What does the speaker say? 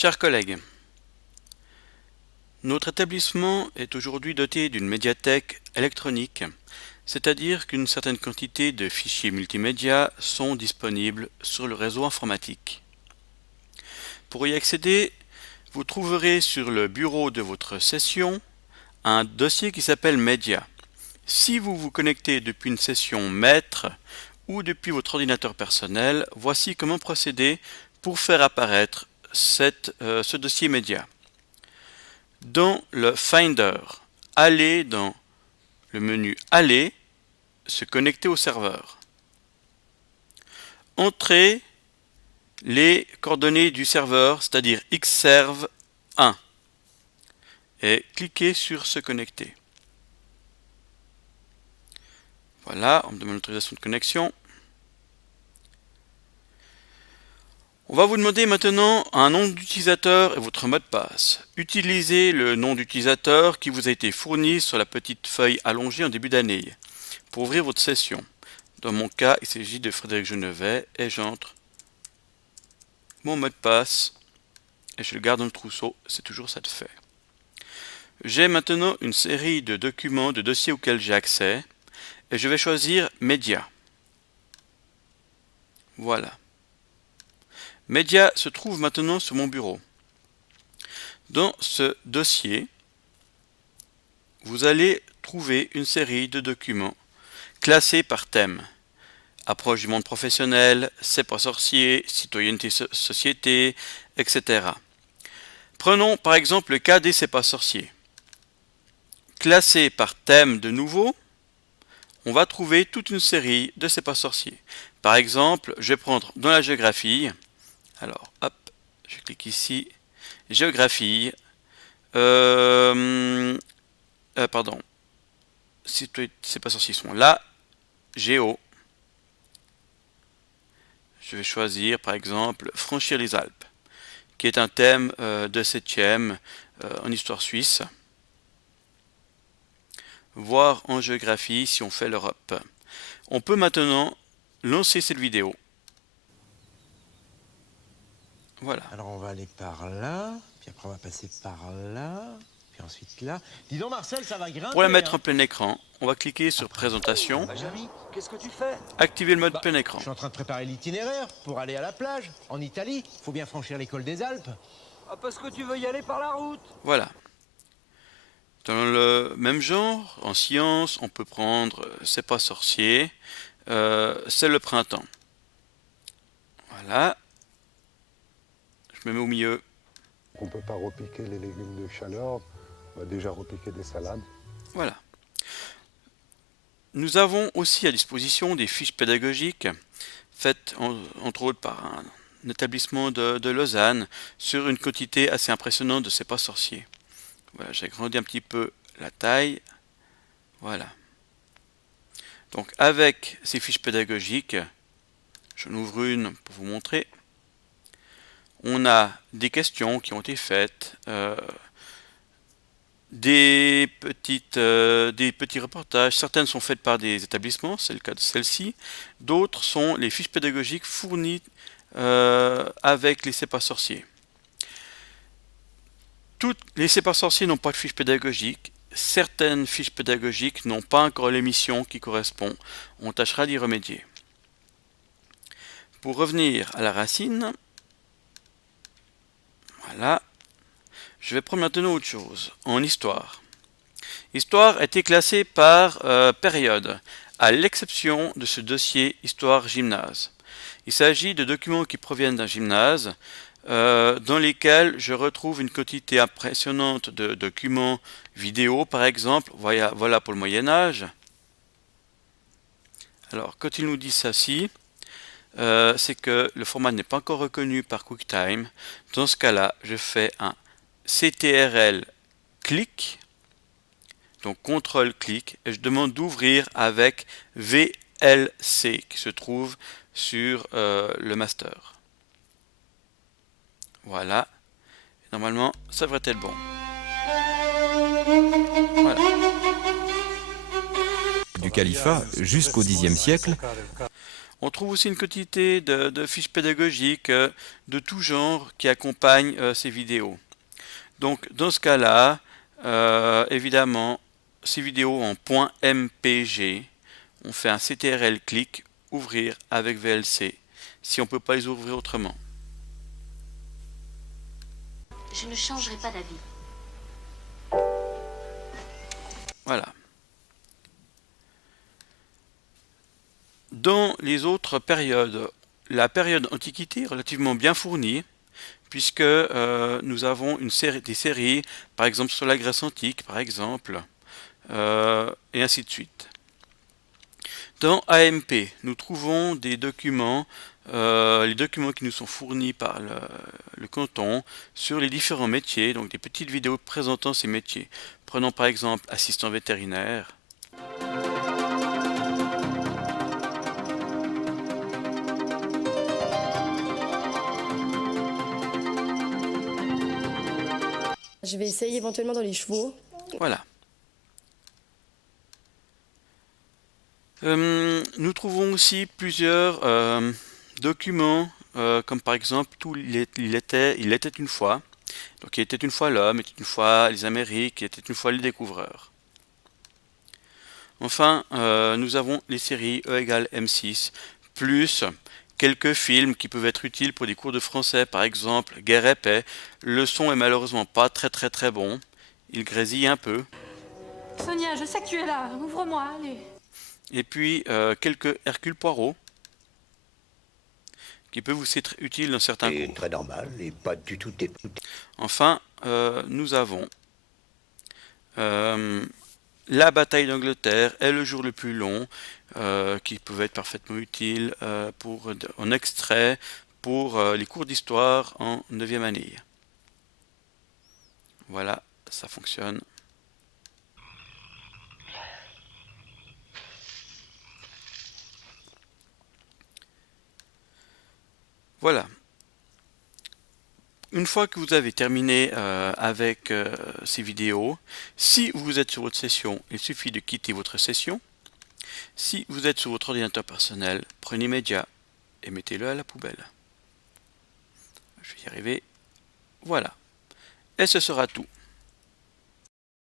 Chers collègues, notre établissement est aujourd'hui doté d'une médiathèque électronique, c'est-à-dire qu'une certaine quantité de fichiers multimédia sont disponibles sur le réseau informatique. Pour y accéder, vous trouverez sur le bureau de votre session un dossier qui s'appelle Média. Si vous vous connectez depuis une session maître ou depuis votre ordinateur personnel, voici comment procéder pour faire apparaître ce dossier Média. Dans le Finder, allez dans le menu Aller, se connecter au serveur. Entrez les coordonnées du serveur, c'est-à-dire xserve1, et cliquez sur se connecter. Voilà, on me demande l'autorisation de connexion. On va vous demander maintenant un nom d'utilisateur et votre mot de passe. Utilisez le nom d'utilisateur qui vous a été fourni sur la petite feuille allongée en début d'année pour ouvrir votre session. Dans mon cas, il s'agit de Frédéric Genevet et j'entre mon mot de passe et je le garde dans le trousseau, c'est toujours ça de fait. J'ai maintenant une série de documents, de dossiers auxquels j'ai accès et je vais choisir Média. Voilà. Média se trouve maintenant sur mon bureau. Dans ce dossier, vous allez trouver une série de documents classés par thème. Approche du monde professionnel, C'est pas sorcier, citoyenneté société, etc. Prenons par exemple le cas des C'est pas sorcier. Classé par thème de nouveau, on va trouver toute une série de C'est pas sorcier. Par exemple, je vais prendre dans la géographie. Alors, hop, je clique ici, géographie, pardon, C'est pas sorcier sont là, géo. Je vais choisir par exemple Franchir les Alpes, qui est un thème de 7e en histoire suisse. Voir en géographie si on fait l'Europe. On peut maintenant lancer cette vidéo. Voilà. Alors on va aller par là, puis après on va passer par là, puis ensuite là. Dis donc Marcel, ça va grimper. Pour la mettre en plein écran, on va cliquer sur Présentation, Jamy, qu'est-ce que tu fais? activer le mode plein écran. Je suis en train de préparer l'itinéraire pour aller à la plage, en Italie. Faut bien franchir l'école des Alpes. Ah, parce que tu veux y aller par la route. Voilà. Dans le même genre, en sciences, on peut prendre C'est pas sorcier, c'est le printemps. Voilà. Je me mets au milieu. On ne peut pas repiquer les légumes de chaleur, on va déjà repiquer des salades. Voilà. Nous avons aussi à disposition des fiches pédagogiques faites entre autres par un établissement de Lausanne sur une quantité assez impressionnante de C'est pas sorcier. Voilà, j'ai agrandi un petit peu la taille. Voilà. Donc avec ces fiches pédagogiques, j'en ouvre une pour vous montrer. On a des questions qui ont été faites, des petits reportages. Certaines sont faites par des établissements, c'est le cas de celle-ci. D'autres sont les fiches pédagogiques fournies avec les C'est pas sorciers. Toutes les C'est pas sorciers n'ont pas de fiches pédagogiques. Certaines fiches pédagogiques n'ont pas encore l'émission qui correspond. On tâchera d'y remédier. Pour revenir à la racine, voilà, je vais prendre maintenant autre chose, en histoire. Histoire a été classée par période, à l'exception de ce dossier Histoire Gymnase. Il s'agit de documents qui proviennent d'un gymnase, dans lesquels je retrouve une quantité impressionnante de documents vidéo, par exemple. Voilà pour le Moyen-Âge. Alors, quand il nous dit ça ci, c'est que le format n'est pas encore reconnu par QuickTime. Dans ce cas-là, je fais un CTRL clic, donc CTRL-clic, et je demande d'ouvrir avec VLC qui se trouve sur le master. Voilà. Normalement, ça devrait être bon. Voilà. Du califat jusqu'au Xe siècle, On trouve aussi une quantité de fiches pédagogiques de tout genre qui accompagnent ces vidéos. Donc dans ce cas-là, évidemment, ces vidéos en .mpg, on fait un CTRL clic, ouvrir avec VLC, si on ne peut pas les ouvrir autrement. Je ne changerai pas d'avis. Voilà. Dans les autres périodes, la période Antiquité est relativement bien fournie, puisque nous avons des séries, par exemple sur la Grèce antique, par exemple, et ainsi de suite. Dans AMP, nous trouvons des documents, les documents qui nous sont fournis par le canton sur les différents métiers, donc des petites vidéos présentant ces métiers. Prenons par exemple assistant vétérinaire. Je vais essayer éventuellement dans les chevaux. Voilà. Nous trouvons aussi plusieurs documents, comme par exemple il était une fois. Donc il était une fois l'homme, il était une fois les Amériques, il était une fois les découvreurs. Enfin, nous avons les séries E égale M6, plus quelques films qui peuvent être utiles pour des cours de français, par exemple Guerre et paix. Le son est malheureusement pas très bon, il grésille un peu. Sonia, je sais que tu es là. Ouvre-moi, allez. Et puis quelques Hercule Poirot, qui peuvent vous être utiles dans certains cours. C'est très normal et pas du tout dégoûté. Enfin, nous avons la bataille d'Angleterre et le jour le plus long, qui peuvent être parfaitement utiles en extrait pour les cours d'histoire en 9e année. Voilà, ça fonctionne. Voilà. Une fois que vous avez terminé avec ces vidéos, si vous êtes sur votre session, il suffit de quitter votre session. Si vous êtes sur votre ordinateur personnel, prenez Média et mettez-le à la poubelle. Je vais y arriver. Voilà. Et ce sera tout.